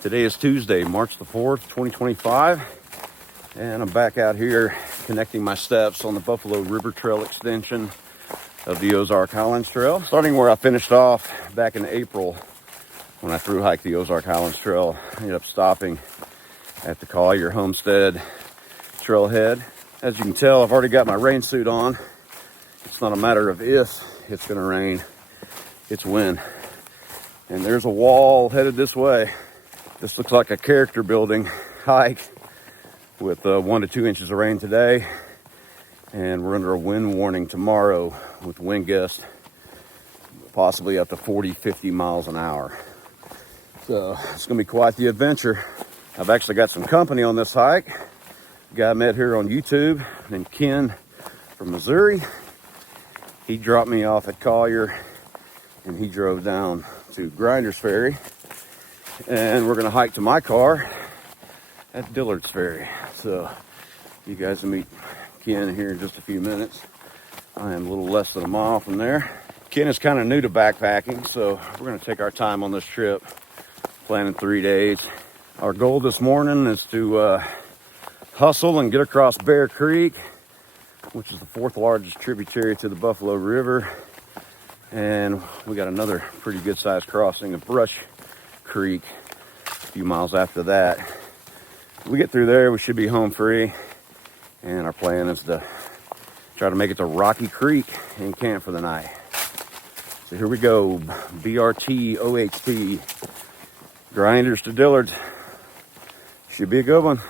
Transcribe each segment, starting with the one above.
Today is Tuesday, March the 4th, 2025, and I'm back out here connecting my steps on the Buffalo River Trail extension of the Ozark Highlands Trail. Starting where I finished off back in April when I thru hiked the Ozark Highlands Trail, I ended up stopping at the Collier Homestead trailhead. As you can tell, I've already got my rain suit on. It's not a matter of if it's gonna rain, it's when. And there's a wall headed this way. This looks like a character building hike with 1 to 2 inches of rain today. And we're under a wind warning tomorrow with wind gusts possibly up to 40, 50 miles an hour. So it's gonna be quite the adventure. I've actually got some company on this hike. A guy I met here on YouTube named Ken from Missouri. He dropped me off at Collier and he drove down to Dillards Ferry. And we're gonna hike to my car at Dillards Ferry. So you guys will meet Ken here in just a few minutes. I am a little less than a mile from there. Ken is kind of new to backpacking, so we're gonna take our time on this trip, planning 3 days. Our goal this morning is to hustle and get across Bear Creek, which is the 4th largest tributary to the Buffalo River. And we got another pretty good sized crossing of Brush Creek a few miles after that. If we get through there, we should be home free. And our plan is to try to make it to Rocky Creek and camp for the night. So here we go, BRT OHT, Grinders to Dillards. Should be a good one.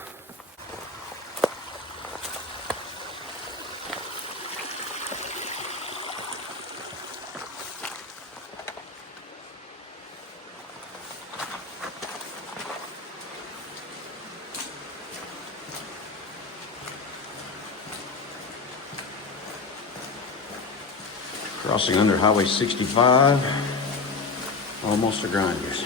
Crossing under Highway 65, almost to Grinders.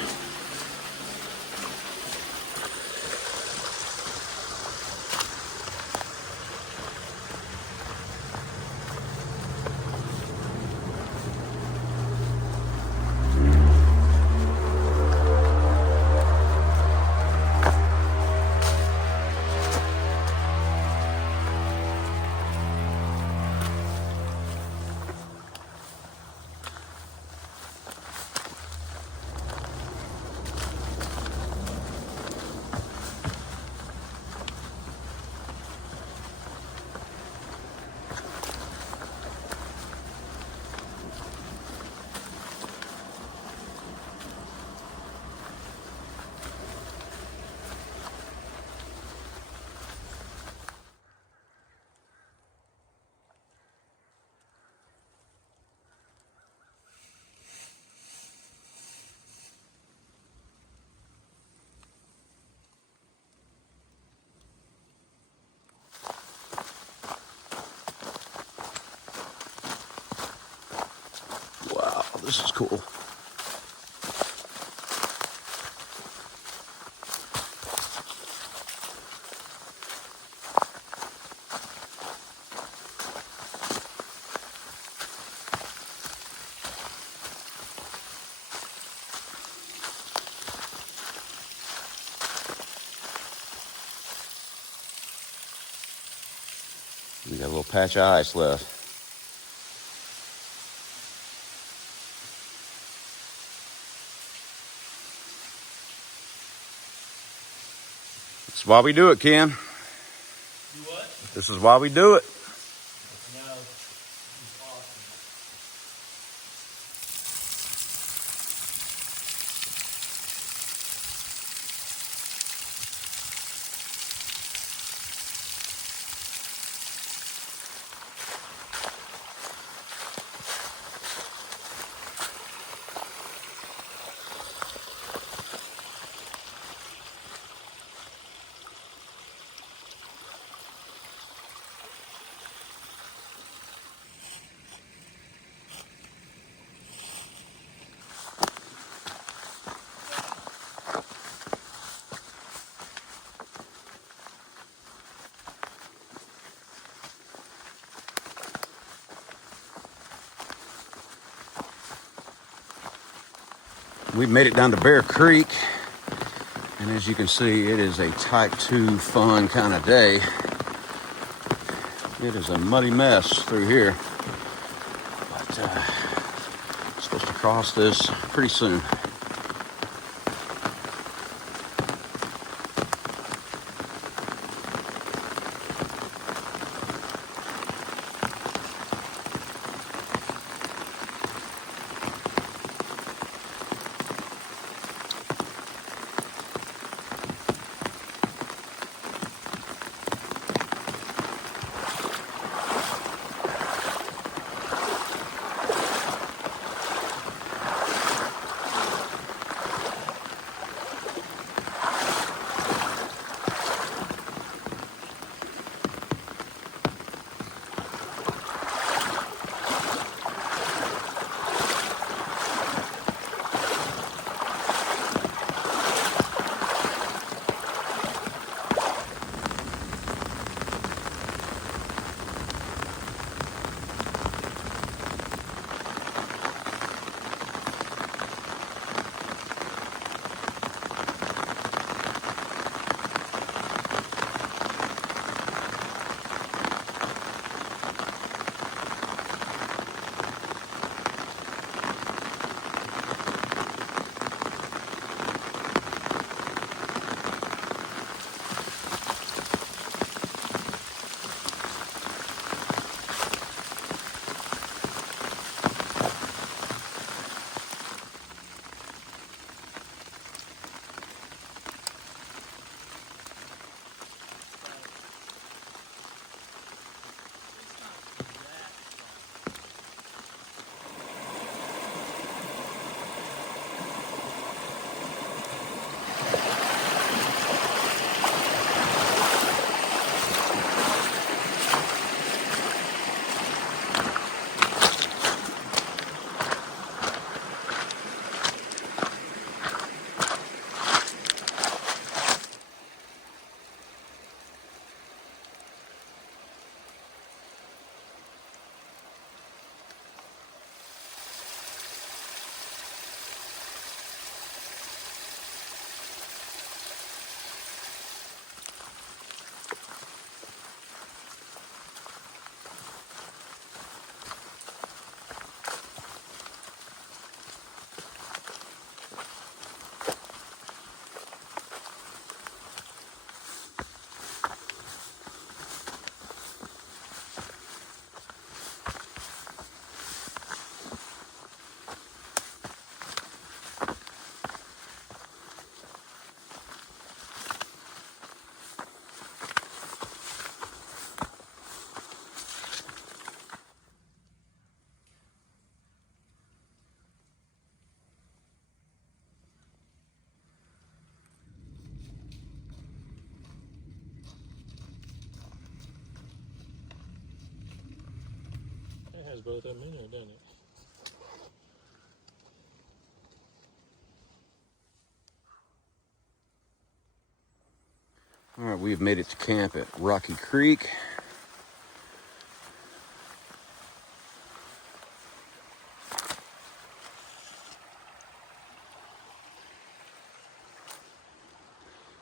Wow, this is cool. We got a little patch of ice left. This is why we do it, Ken. Do what? This is why we do it. No, it's awesome. We've made it down to Bear Creek. And as you can see, it is a type 2 fun kind of day. It is a muddy mess through here. But supposed to cross this pretty soon. It has both of them in there, doesn't it? All right, we have made it to camp at Rocky Creek.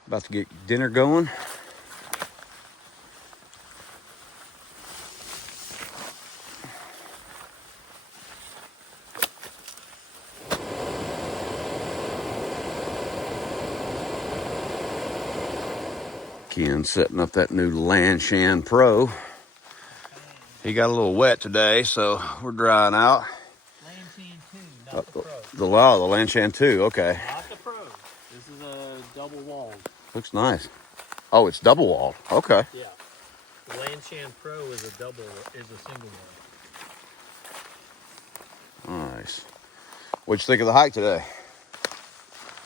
About to get dinner going. Ken setting up that new Lanshan Pro. He got a little wet today, so we're drying out. Lanshan 2, not the Pro. The Lanshan 2, okay. Not the Pro. This is a double walled. Looks nice. Oh, it's double walled. Okay. Yeah. The Lanshan Pro is a single wall. Nice. What'd you think of the hike today?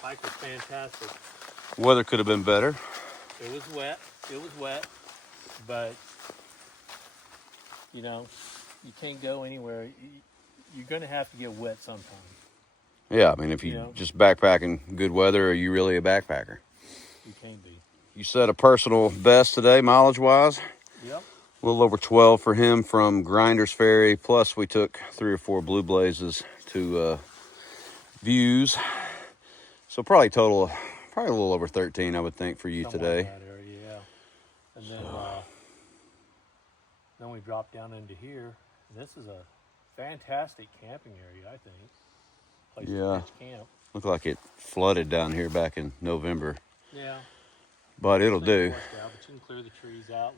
Hike was fantastic. Weather could have been better. It was wet. But you know, you can't go anywhere. You're going to have to get wet sometime. Yeah, I mean, if you just backpack in good weather, are you really a backpacker? You can be. You set a personal best today, mileage-wise. Yep. A little over 12 for him from Dillards Ferry. Plus, we took 3 or 4 Blue Blazes to Views. So probably total Probably a little over 13, I would think, for you somewhere in today. that area, yeah. And then we drop down into here. This is a fantastic camping area, I think. Place Yeah. to pitch camp. Looked like it flooded down here back in November, Yeah. but it'll Everything do. washed out, but you can clear the trees out,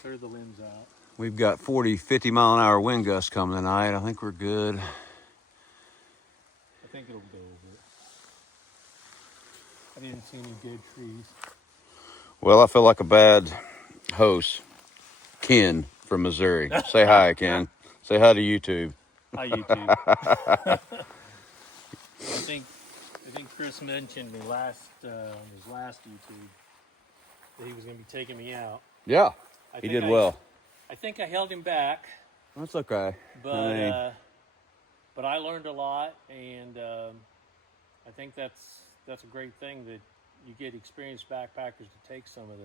clear the limbs out. We've got 40, 50 mile an hour wind gusts coming tonight. I think we're good. I think it'll go over. I didn't see any dead trees. Well, I feel like a bad host. Ken from Missouri. Say hi, Ken. Say hi to YouTube. Hi, YouTube. I think Chris mentioned me on his last YouTube that he was going to be taking me out. Yeah, he did well. I think I held him back. That's okay. But I learned a lot, and I think that's a great thing that you get experienced backpackers to take some of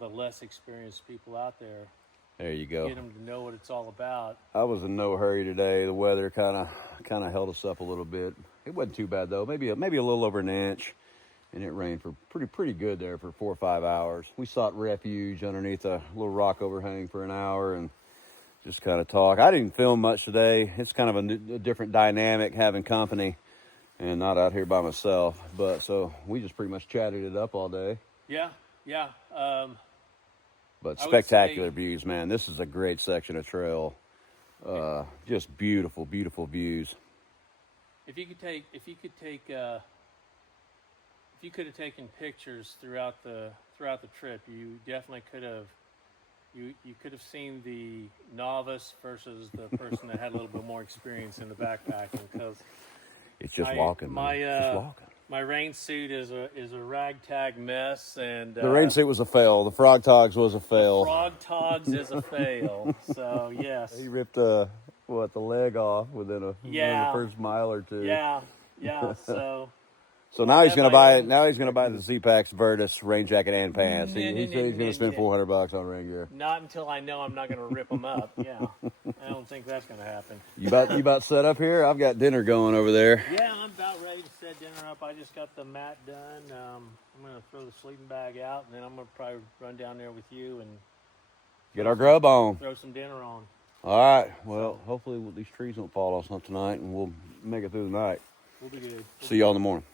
the less experienced people out there. There you go. Get them to know what it's all about. I was in no hurry today. The weather kind of held us up a little bit. It wasn't too bad though. Maybe a little over an inch, and it rained for pretty good there for 4 or 5 hours. We sought refuge underneath a little rock overhang for an hour and just kind of talk. I didn't film much today. It's kind of a different dynamic having company and not out here by myself. But so we just pretty much chatted it up all day. Yeah. But spectacular views, man. This is a great section of trail. Just beautiful, beautiful views. If you could have taken pictures throughout the trip, you definitely could have. You could have seen the novice versus the person that had a little bit more experience in the backpacking, because it's just walking. Just walking. My rain suit is a ragtag mess, and the rain suit was a fail. The frog togs was a fail. Frog togs is a fail. So yes, he ripped the leg off within the first mile or two. Yeah. So now he's gonna buy the Z-Packs Virtus rain jacket and pants. He said he's gonna spend $400 on rain gear. Not until I know I'm not gonna rip them up. Yeah, I don't think that's gonna happen. You about set up here? I've got dinner going over there. Yeah, I'm about ready to set dinner up. I just got the mat done. I'm gonna throw the sleeping bag out, and then I'm gonna probably run down there with you and get our grub on. Throw some dinner on. All right. Well, hopefully these trees don't fall off tonight, and we'll make it through the night. We'll be good. See y'all in the morning.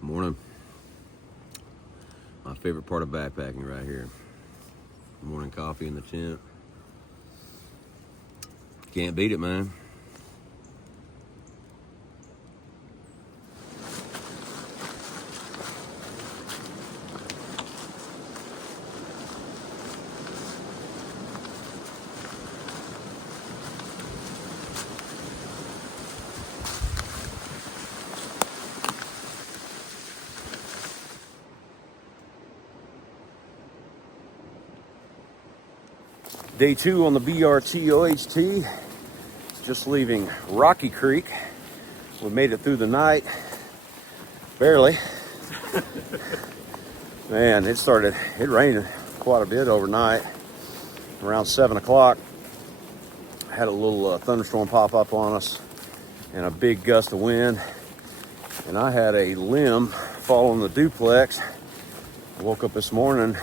Morning. My favorite part of backpacking right here. Morning coffee in the tent. Can't beat it, man. Day 2 on the BRT OHT, just leaving Rocky Creek. We made it through the night, barely. Man, it rained quite a bit overnight, around 7 o'clock. Had a little thunderstorm pop up on us and a big gust of wind. And I had a limb fall on the duplex. I woke up this morning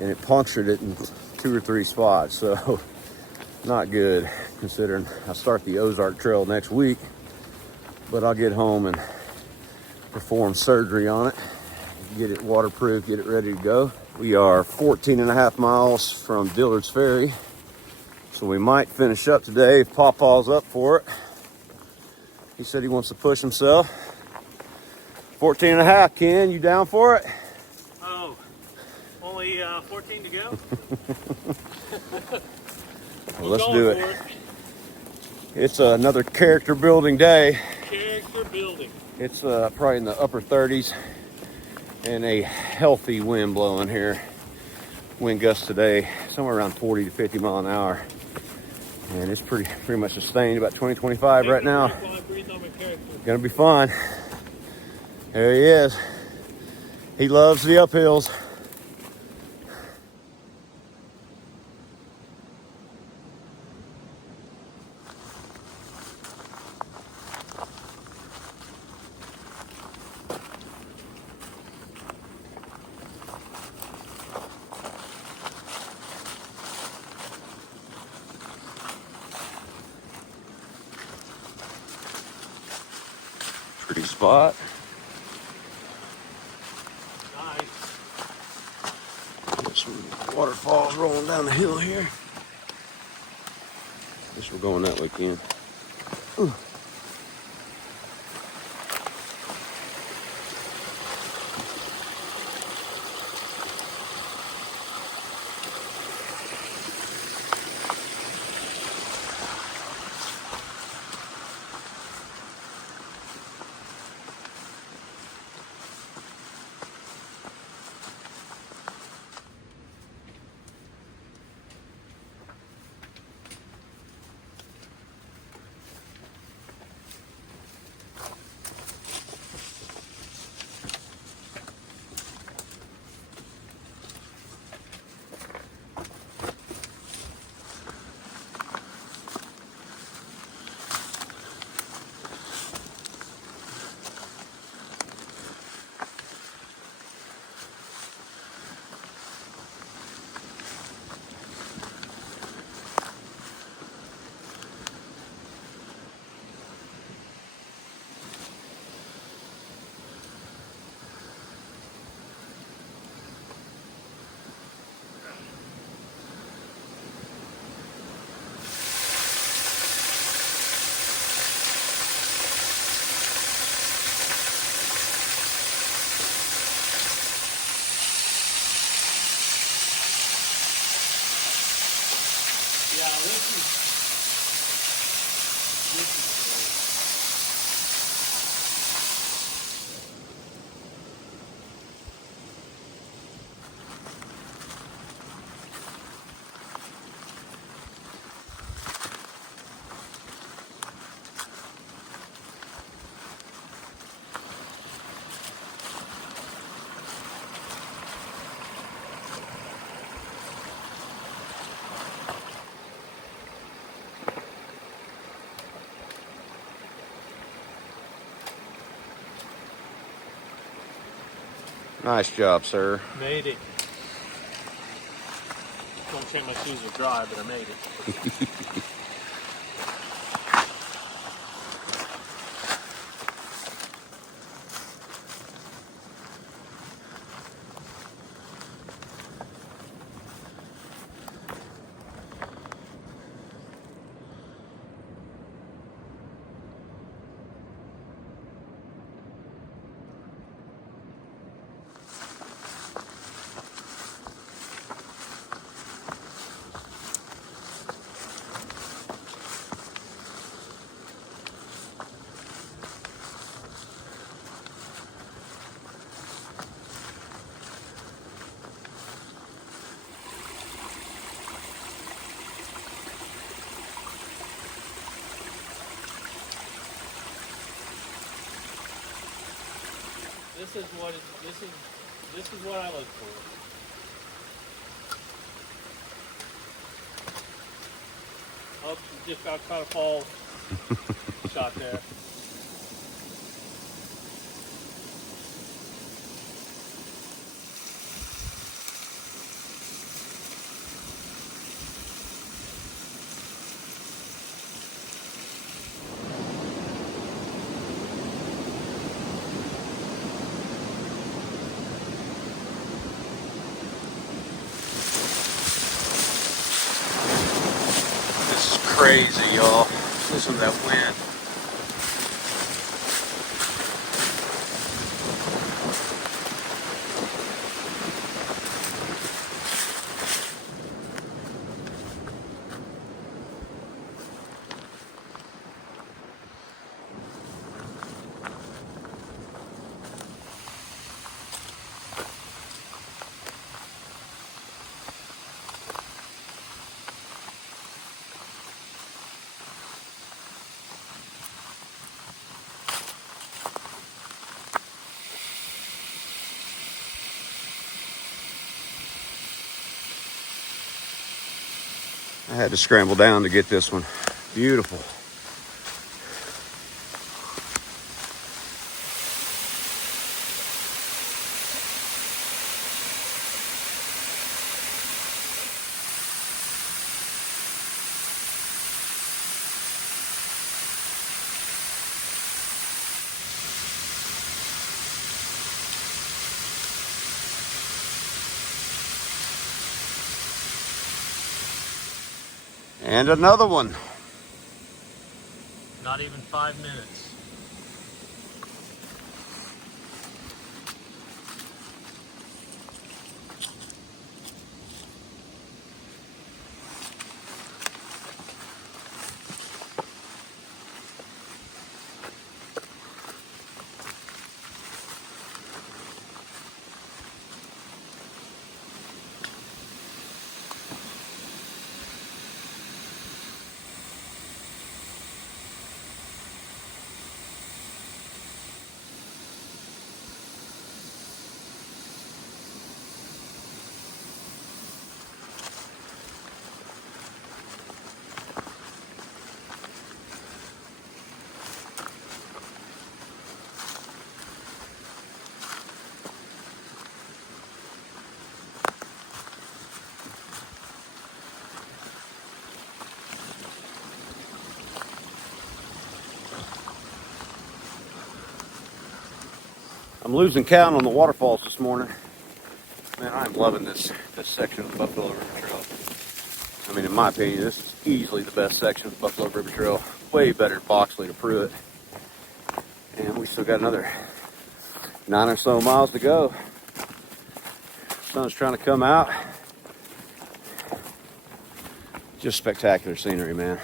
and it punctured it in 2 or 3 spots, so not good considering I start the Ozark Trail next week, but I'll get home and perform surgery on it, get it waterproof, get it ready to go. We are 14 and a half miles from Dillards Ferry, so we might finish up today if Pawpaw's up for it. He said he wants to push himself. 14 and a half, Ken, you down for it? Only 14 to go. Well, let's do it. It's another character building day. Character building. It's probably in the upper 30s and a healthy wind blowing here. Wind gusts today somewhere around 40 to 50 mile an hour. And it's pretty much sustained about 20, 25 right now. Gonna be fun. There he is. He loves the uphills. Pretty spot. Nice. Got some waterfalls rolling down the hill here. Guess we're going that way, Ken. Ooh. Yeah, this is Nice job, sir. made it. Don't check my shoes are dry, but I made it. This is what I look for. Oh, just got caught a fall shot there. Crazy, y'all. Listen to that wind. I had to scramble down to get this one. Beautiful. And another one. Not even 5 minutes. I'm losing count on the waterfalls this morning. Man, I'm loving this section of the Buffalo River Trail. I mean, in my opinion, this is easily the best section of the Buffalo River Trail. Way better than Boxley to Pruitt. And we still got another 9 or so miles to go. Sun's trying to come out. Just spectacular scenery, man.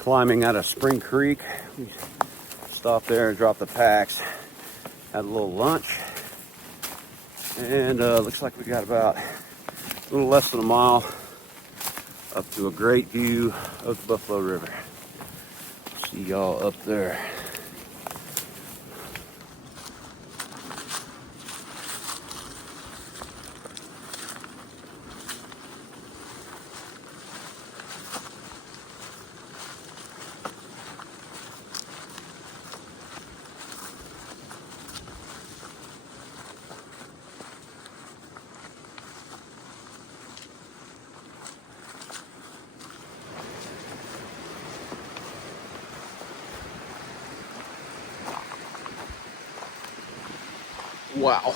Climbing out of Spring Creek. We stopped there and dropped the packs. Had a little lunch. And looks like we got about a little less than a mile up to a great view of the Buffalo River. See y'all up there. Wow.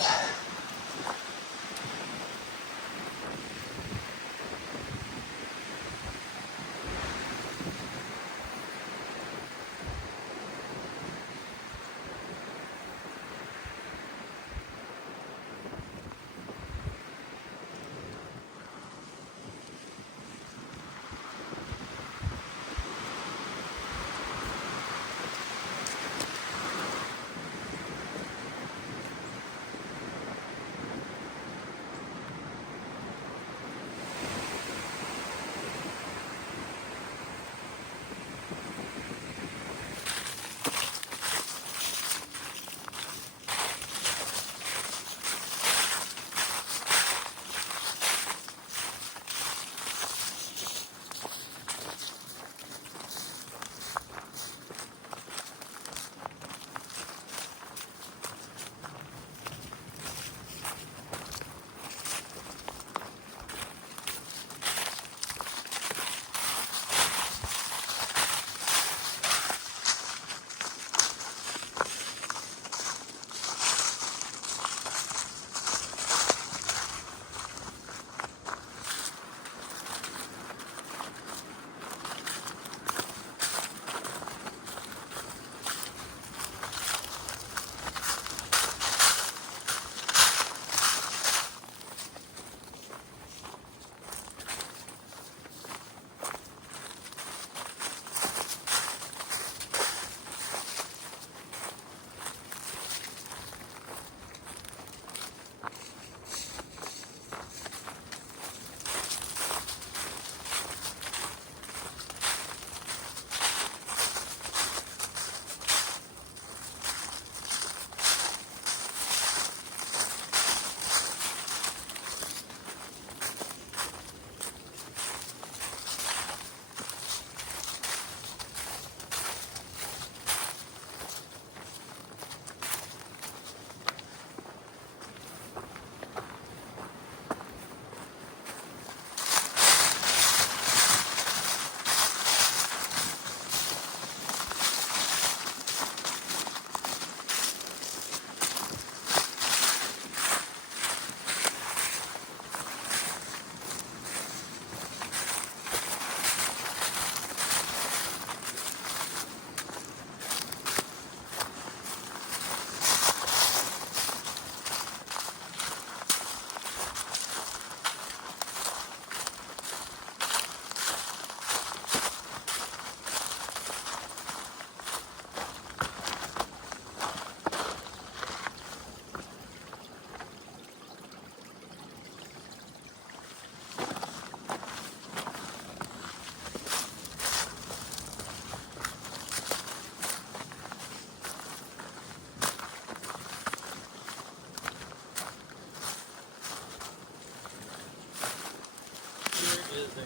is a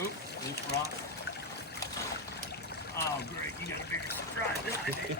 Oop, loose rock. Oh, great. You got a bigger stride than I do.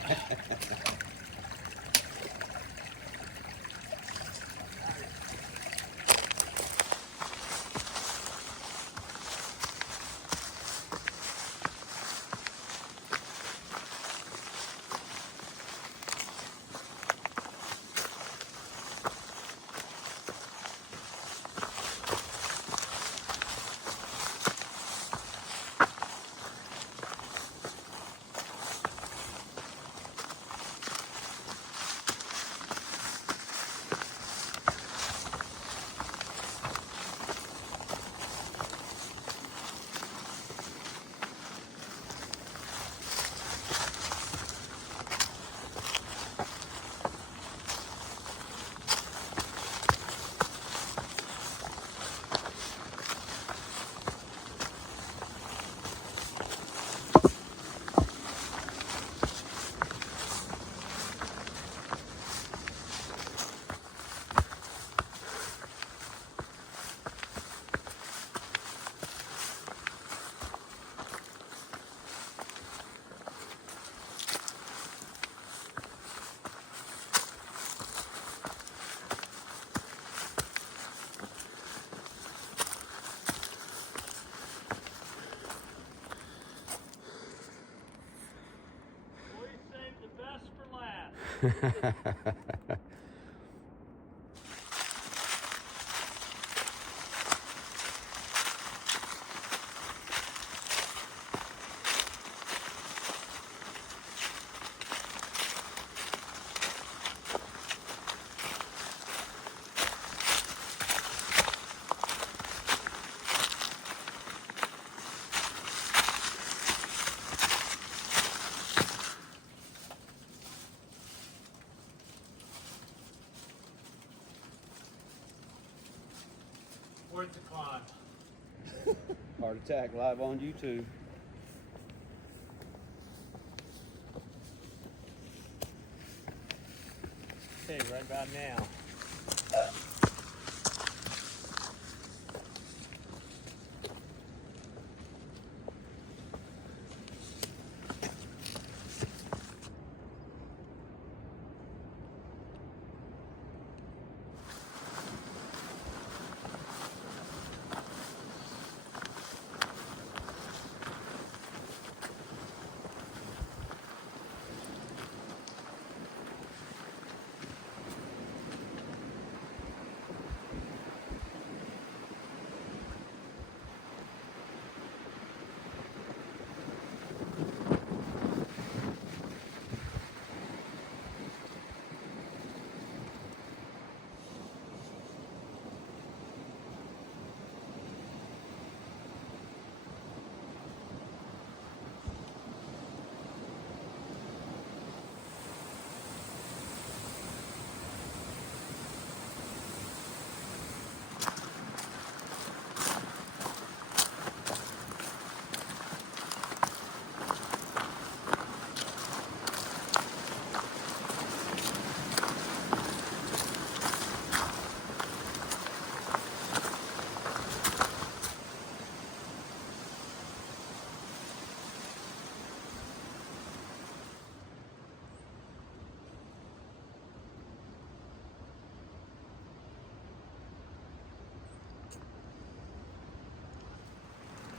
Always save the best for last. Where's the climb? Heart attack live on YouTube. Okay, right about now.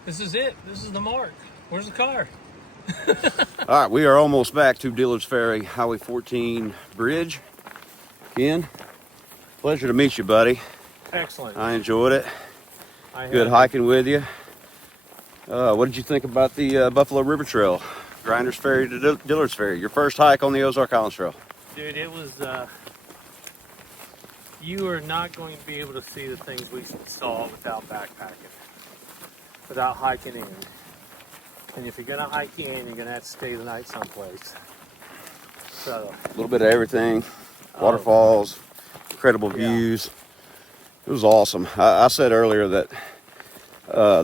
This is it. This is the mark. Where's the car? All right, we are almost back to Dillards Ferry, Highway 14 bridge. Ken, pleasure to meet you, buddy. Excellent. I enjoyed it. I Good have- hiking with you. What did you think about the Buffalo River Trail, Grinders Ferry to Dillards Ferry? Your first hike on the Ozark Highlands Trail. Dude, it was, you are not going to be able to see the things we saw without backpacking, without hiking in. And if you're gonna hike in, you're gonna have to stay the night someplace. So A little bit of everything. Waterfalls, incredible views. It was awesome. I said earlier that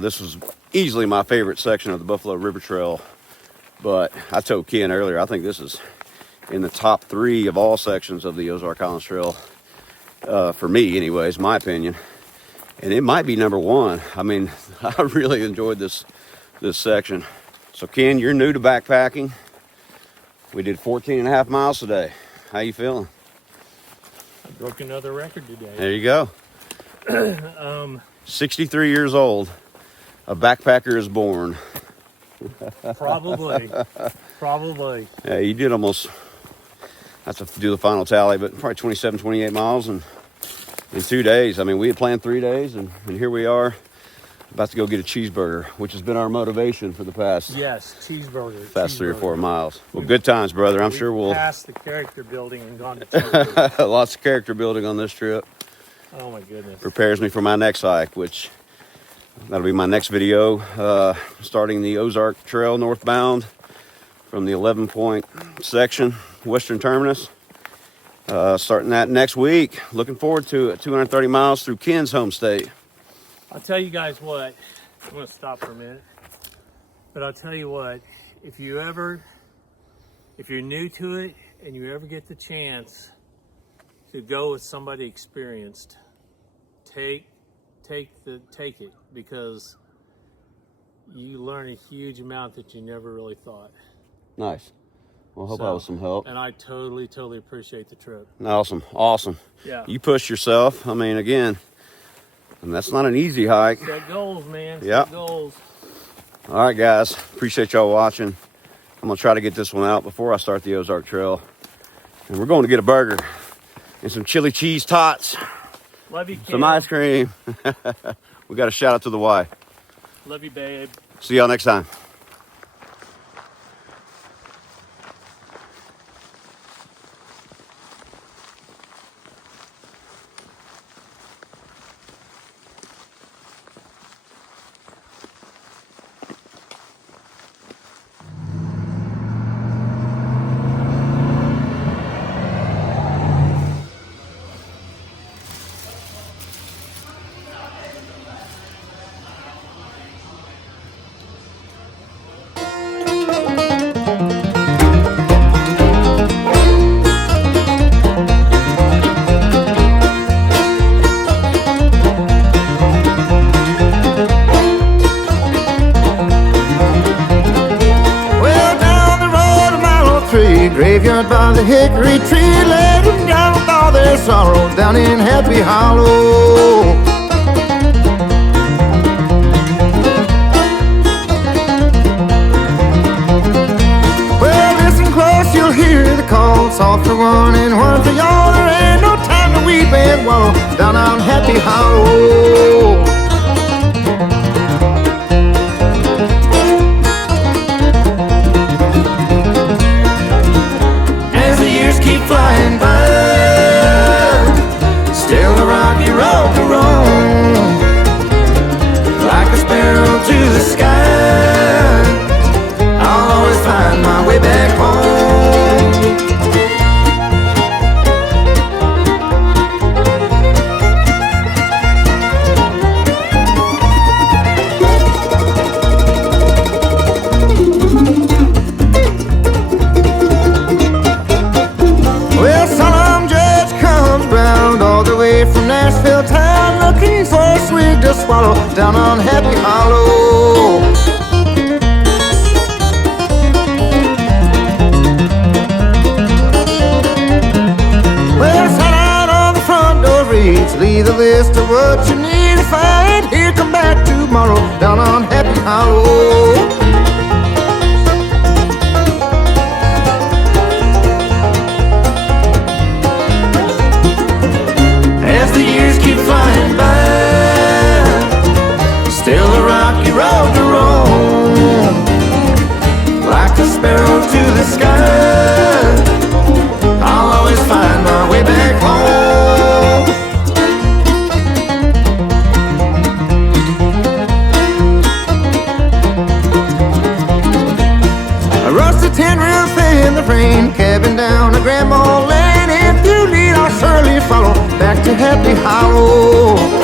this was easily my favorite section of the Buffalo River Trail, but I told Ken earlier, I think this is in the top 3 of all sections of the Ozark Highlands Trail, for me anyways, my opinion. And it might be number 1. I mean, I really enjoyed this section. So Ken, you're new to backpacking. We did 14.5 miles today. How you feeling? I broke another record today. There you go. 63 years old. A backpacker is born. Probably. Yeah, you did almost, I have to do the final tally, but probably 27, 28 miles in 2 days. I mean, we had planned 3 days, and here we are, about to go get a cheeseburger, which has been our motivation for the past cheeseburger. 3 or 4 miles. Well, good times, brother. I'm sure we'll passed the character building and gone to cheeseburger. lots of character building on this trip. Oh my goodness. Prepares me for my next hike, which that'll be my next video, starting the Ozark Trail northbound from the 11-point section, Western Terminus. Starting that next week. Looking forward to it. 230 miles through Ken's home state. I'll tell you guys what, I'm gonna stop for a minute, but I'll tell you what, if you're new to it and you ever get the chance to go with somebody experienced, take it, because you learn a huge amount that you never really thought. Nice. Well, I hope that was some help. And I totally appreciate the trip. Awesome. Yeah. You pushed yourself. I mean, again, and that's not an easy hike. Set goals, man. Yep. Set goals. All right, guys. Appreciate y'all watching. I'm going to try to get this one out before I start the Ozark Trail. And we're going to get a burger and some chili cheese tots. Love you, Kim. Some ice cream. We got a shout out to the Y. Love you, babe. See y'all next time. Graveyard by the hickory tree, let them down with all their sorrow down in Happy Hollow. Well, listen close, you'll hear the call, soft for one and one for y'all. There ain't no time to weep and wallow down on Happy Hollow. Flying by, still a rocky road to roam, like a sparrow to the sky. I'll always find my way back home. From Nashville town, looking for a swig to swallow down on Happy Hollow. Well, sign out on the front door reads, leave a list of what you need to find. Here, come back tomorrow down on Happy Hollow. Flying by, still a rocky road to roam, like a sparrow to the sky. I'll always find my way back home. back to Happy Hollow.